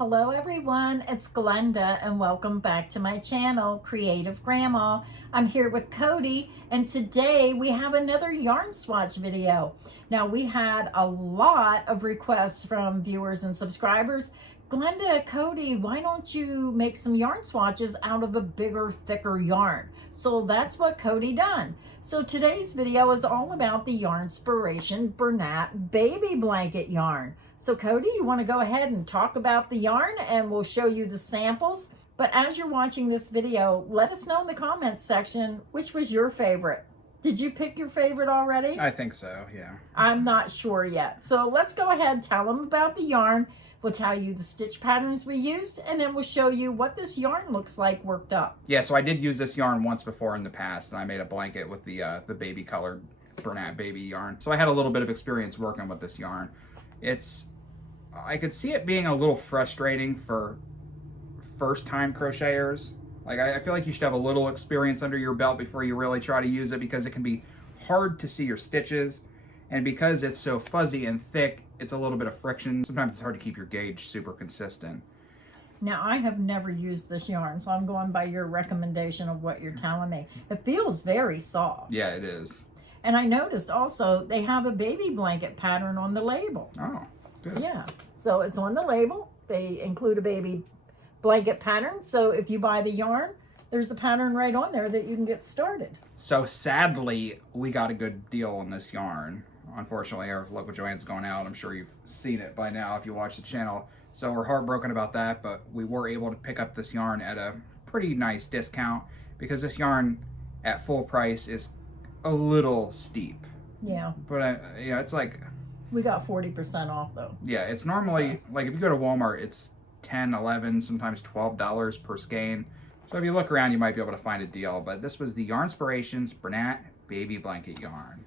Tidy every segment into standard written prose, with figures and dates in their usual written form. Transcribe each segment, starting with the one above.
Hello everyone, it's Glenda and welcome back to my channel, Creative Grandma. I'm here with Cody and today we have another yarn swatch video. Now we had a lot of requests from viewers and subscribers. Glenda, Cody, why don't you make some yarn swatches out of a bigger, thicker yarn? So that's what Cody done. So today's video is all about the Yarnspiration Bernat baby blanket yarn. So Cody, you want to go ahead and talk about the yarn and we'll show you the samples. But as you're watching this video, let us know in the comments section, which was your favorite? Did you pick your favorite already? I think so, yeah. I'm not sure yet. So let's go ahead, tell them about the yarn. We'll tell you the stitch patterns we used, and then we'll show you what this yarn looks like worked up. Yeah, so I did use this yarn once before in the past, and I made a blanket with the baby colored Bernat baby yarn. So I had a little bit of experience working with this yarn. I could see it being a little frustrating for first-time crocheters. Like, I feel like you should have a little experience under your belt before you really try to use it, because it can be hard to see your stitches, and because it's so fuzzy and thick, it's a little bit of friction. Sometimes it's hard to keep your gauge super consistent. Now, I have never used this yarn, so I'm going by your recommendation of what you're telling me. It feels very soft. Yeah, it is. And I noticed also they have a baby blanket pattern on the label. Oh, good. Yeah, so it's on the label. They include a baby blanket pattern. So if you buy the yarn, there's a pattern right on there that you can get started. So sadly, we got a good deal on this yarn. Unfortunately, our local Joann's going out. I'm sure you've seen it by now if you watch the channel. So we're heartbroken about that, but we were able to pick up this yarn at a pretty nice discount because this yarn at full price is a little steep. Yeah. But it's like... We got 40% off though. Yeah, it's normally, like if you go to Walmart, it's $10, $11, sometimes $12 per skein. So if you look around, you might be able to find a deal. But this was the Yarnspirations Bernat Baby Blanket Yarn.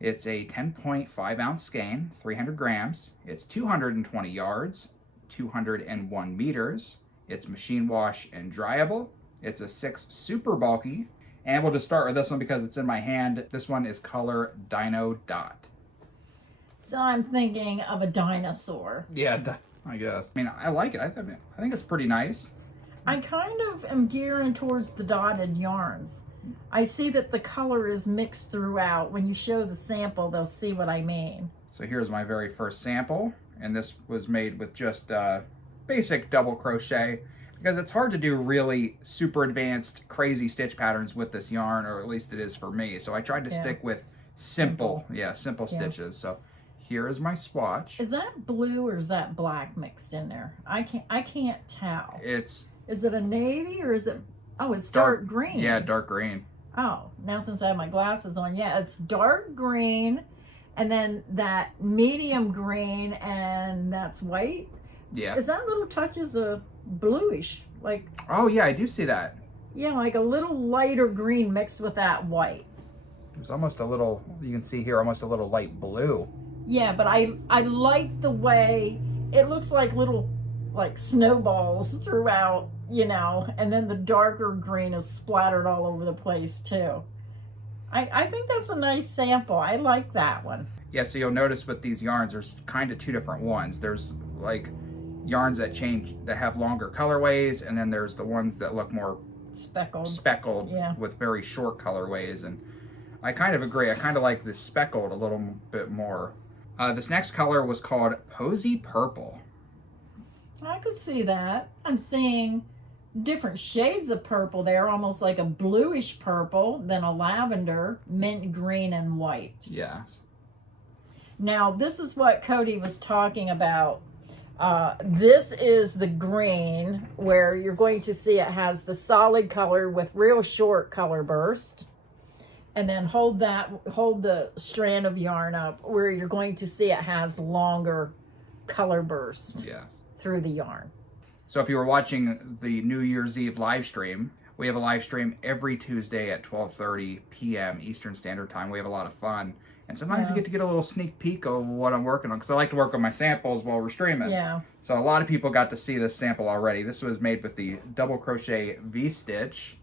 It's a 10.5 ounce skein, 300 grams. It's 220 yards, 201 meters. It's machine wash and dryable. It's a 6 super bulky. And we'll just start with this one because it's in my hand. This one is color Dino Dot. So I'm thinking of a dinosaur. Yeah, I guess. I mean, I like it. I think it's pretty nice. I kind of am gearing towards the dotted yarns. I see that the color is mixed throughout. When you show the sample, they'll see what I mean. So here's my very first sample, and this was made with just basic double crochet, because it's hard to do really super advanced, crazy stitch patterns with this yarn, or at least it is for me. So I tried to stick with simple stitches. So here is my swatch. Is that blue or is that black mixed in there? I can't tell. Is it a navy or is it? Oh, it's dark green. Yeah, dark green. Oh, now since I have my glasses on, yeah, it's dark green, and then that medium green, and that's white. Yeah. Is that little touches of bluish, like? Oh yeah, I do see that. Yeah, like a little lighter green mixed with that white. There's almost a little. You can see here almost a little light blue. Yeah, but I like the way it looks like little snowballs throughout, and then the darker green is splattered all over the place too. I think that's a nice sample. I like that one. Yeah, so you'll notice with these yarns, there's kind of two different ones. There's like yarns that have longer colorways, and then there's the ones that look more speckled yeah, with very short colorways. And I kind of agree. I kind of like the speckled a little bit more. This next color was called Posy Purple. I could see that. I'm seeing different shades of purple there, almost like a bluish purple, then a lavender, mint green, and white. Yeah. Now, this is what Cody was talking about. This is the green, where you're going to see it has the solid color with real short color burst. And then hold the strand of yarn up where you're going to see it has longer color burst. Yes. Through the yarn. So if you were watching the New Year's Eve live stream, we have a live stream every Tuesday at 12:30 p.m. Eastern Standard Time. We have a lot of fun. And sometimes you get to get a little sneak peek of what I'm working on, because I like to work on my samples while we're streaming. Yeah. So a lot of people got to see this sample already. This was made with the double crochet V-stitch.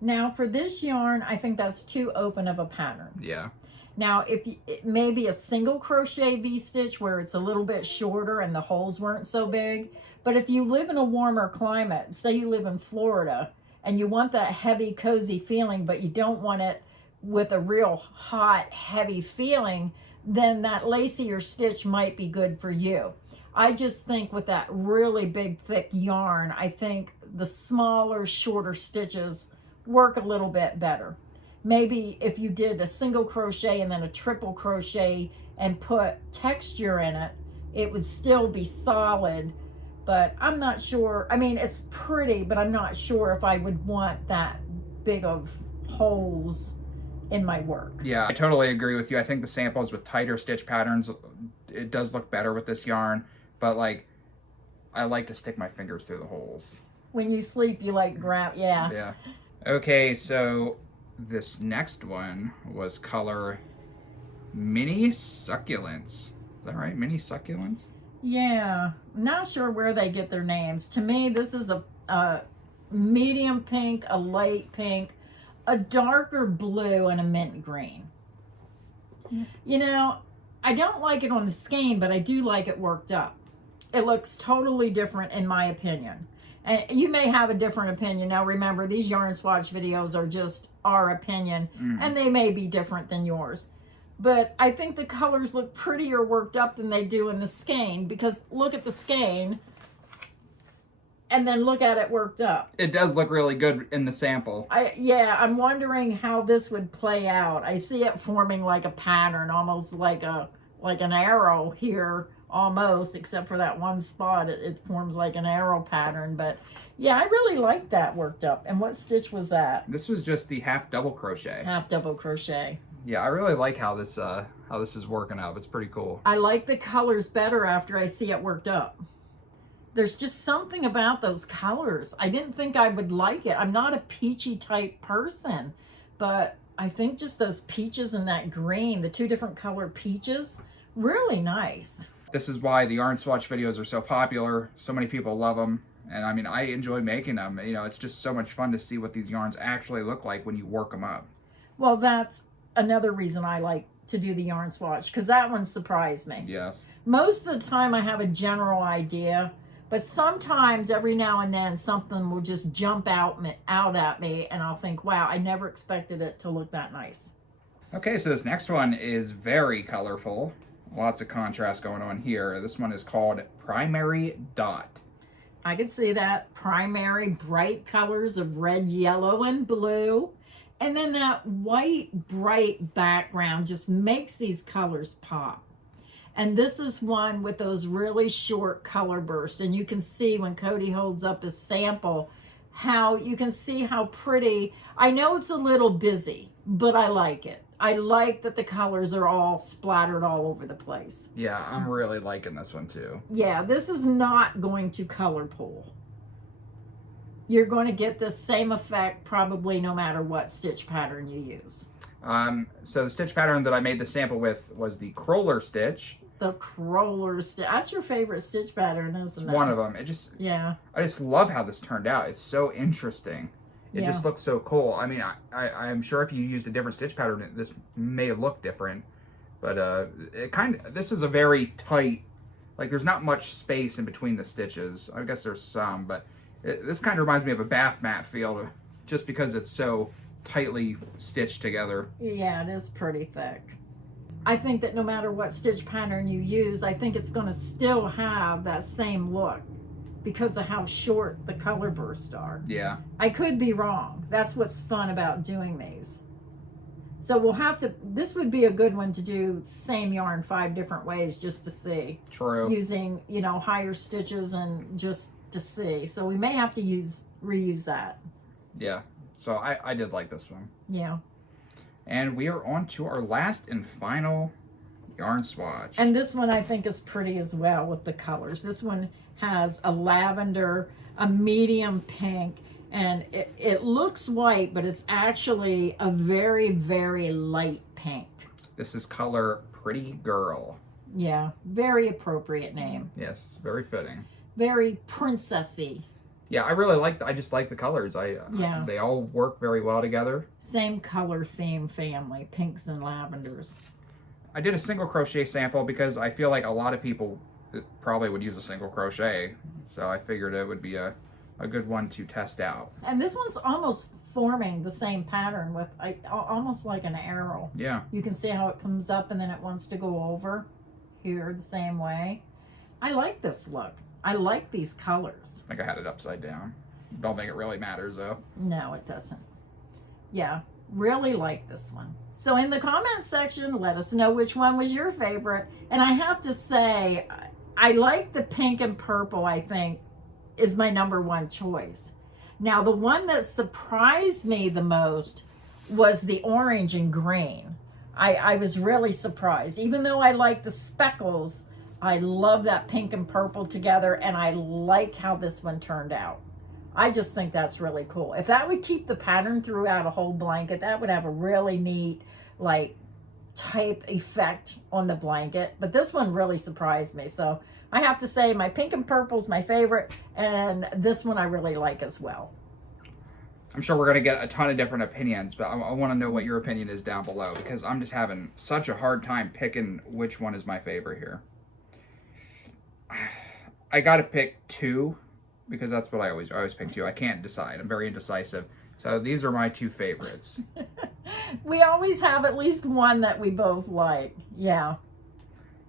Now for this yarn, I think that's too open of a pattern. Yeah. Now, if you, maybe a single crochet V-stitch where it's a little bit shorter and the holes weren't so big. But if you live in a warmer climate, say you live in Florida, and you want that heavy, cozy feeling, but you don't want it with a real hot, heavy feeling, then that lacier stitch might be good for you. I just think with that really big, thick yarn, I think the smaller, shorter stitches work a little bit better. Maybe if you did a single crochet and then a triple crochet and put texture in it, it would still be solid, but I'm not sure. I mean, it's pretty, but I'm not sure if I would want that big of holes in my work. Yeah, I totally agree with you. I think the samples with tighter stitch patterns, it does look better with this yarn, but like, I like to stick my fingers through the holes. When you sleep, you like grab, yeah. Yeah. Okay, so this next one was color Mini Succulents. Is that right? Mini Succulents? Yeah, not sure where they get their names. To me, this is a medium pink, a light pink, a darker blue, and a mint green. You know, I don't like it on the skein, but I do like it worked up. It looks totally different in my opinion. And you may have a different opinion. Now remember, these yarn swatch videos are just our opinion, and they may be different than yours. But I think the colors look prettier worked up than they do in the skein, because look at the skein and then look at it worked up. It does look really good in the sample. Yeah, I'm wondering how this would play out. I see it forming like a pattern, almost like an arrow here, almost, except for that one spot. It forms like an arrow pattern. But yeah, I really like that worked up. And what stitch was that? This was just the half double crochet. Half double crochet. Yeah, I really like how this is working out. It's pretty cool. I like the colors better after I see it worked up. There's just something about those colors. I didn't think I would like it. I'm not a peachy type person, but I think just those peaches and that green, the two different color peaches, really nice. This is why the yarn swatch videos are so popular. So many people love them. And I mean, I enjoy making them. You know, it's just so much fun to see what these yarns actually look like when you work them up. Well, that's another reason I like to do the yarn swatch, because that one surprised me. Yes. Most of the time I have a general idea, but sometimes every now and then something will just jump out at me and I'll think, wow, I never expected it to look that nice. Okay, so this next one is very colorful. Lots of contrast going on here. This one is called Primary Dot. I can see that. Primary bright colors of red, yellow, and blue. And then that white, bright background just makes these colors pop. And this is one with those really short color bursts. And you can see when Cody holds up his sample, how you can see how pretty. I know it's a little busy, but I like it. I like that the colors are all splattered all over the place. Yeah, I'm really liking this one too. Yeah, this is not going to color pool. You're going to get the same effect probably no matter what stitch pattern you use. So the stitch pattern that I made the sample with was the Crawler stitch. The Crawler stitch. That's your favorite stitch pattern, isn't it? One of them. Yeah. I just love how this turned out. It's so interesting. It just looks so cool. I mean, I'm sure if you used a different stitch pattern, this may look different. But this is a very tight, like there's not much space in between the stitches. I guess there's some, but this kind of reminds me of a bath mat feel, just because it's so tightly stitched together. Yeah, it is pretty thick. I think that no matter what stitch pattern you use, I think it's going to still have that same look because of how short the color bursts are. Yeah. I could be wrong. That's what's fun about doing these. So we'll have to, this would be a good one to do same yarn 5 different ways just to see. True. Using, you know, higher stitches and just to see. So we may have to reuse that. Yeah. So I did like this one. Yeah. And we are on to our last and final yarn swatch. And this one I think is pretty as well with the colors. This one has a lavender, a medium pink, and it looks white, but it's actually a very, very light pink. This is color Pretty Girl. Yeah, very appropriate name. Yes, very fitting. Very princessy. Yeah, I really like. I just like the colors. Yeah. They all work very well together. Same color theme family, pinks and lavenders. I did a single crochet sample because I feel like a lot of people probably would use a single crochet, so I figured it would be a good one to test out. And this one's almost forming the same pattern with almost like an arrow. Yeah. You can see how it comes up and then it wants to go over here the same way. I like this look. I like these colors. I think I had it upside down. Don't think it really matters though. No, it doesn't. Yeah, really like this one. So in the comments section, let us know which one was your favorite. And I have to say, I like the pink and purple, I think, is my #1 choice. Now, the one that surprised me the most was the orange and green. I was really surprised. Even though I like the speckles, I love that pink and purple together, and I like how this one turned out. I just think that's really cool. If that would keep the pattern throughout a whole blanket, that would have a really neat, like, type effect on the blanket. But this one really surprised me. So I have to say my pink and purple is my favorite, and this one I really like as well. I'm sure we're going to get a ton of different opinions, but I want to know what your opinion is down below, because I'm just having such a hard time picking which one is my favorite here. I got to pick two, because that's what I always pick two. I can't decide. I'm very indecisive. So these are my two favorites. We always have at least one that we both like. Yeah.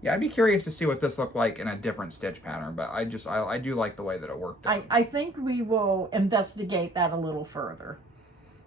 Yeah, I'd be curious to see what this looked like in a different stitch pattern, but I do like the way that it worked out. I think we will investigate that a little further.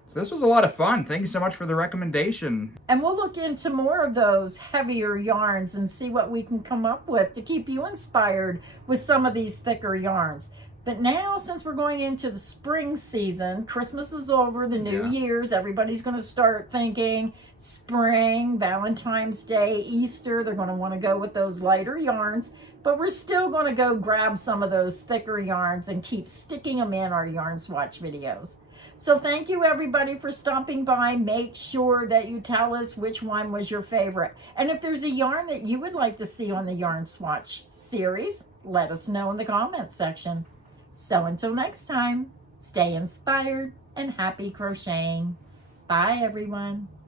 So this was a lot of fun. Thank you so much for the recommendation. And we'll look into more of those heavier yarns and see what we can come up with to keep you inspired with some of these thicker yarns. But now, since we're going into the spring season, Christmas is over, the New Year's, everybody's going to start thinking spring, Valentine's Day, Easter. They're going to want to go with those lighter yarns. But we're still going to go grab some of those thicker yarns and keep sticking them in our yarn swatch videos. So thank you everybody for stopping by. Make sure that you tell us which one was your favorite. And if there's a yarn that you would like to see on the yarn swatch series, let us know in the comments section. So until next time, stay inspired and happy crocheting. Bye everyone.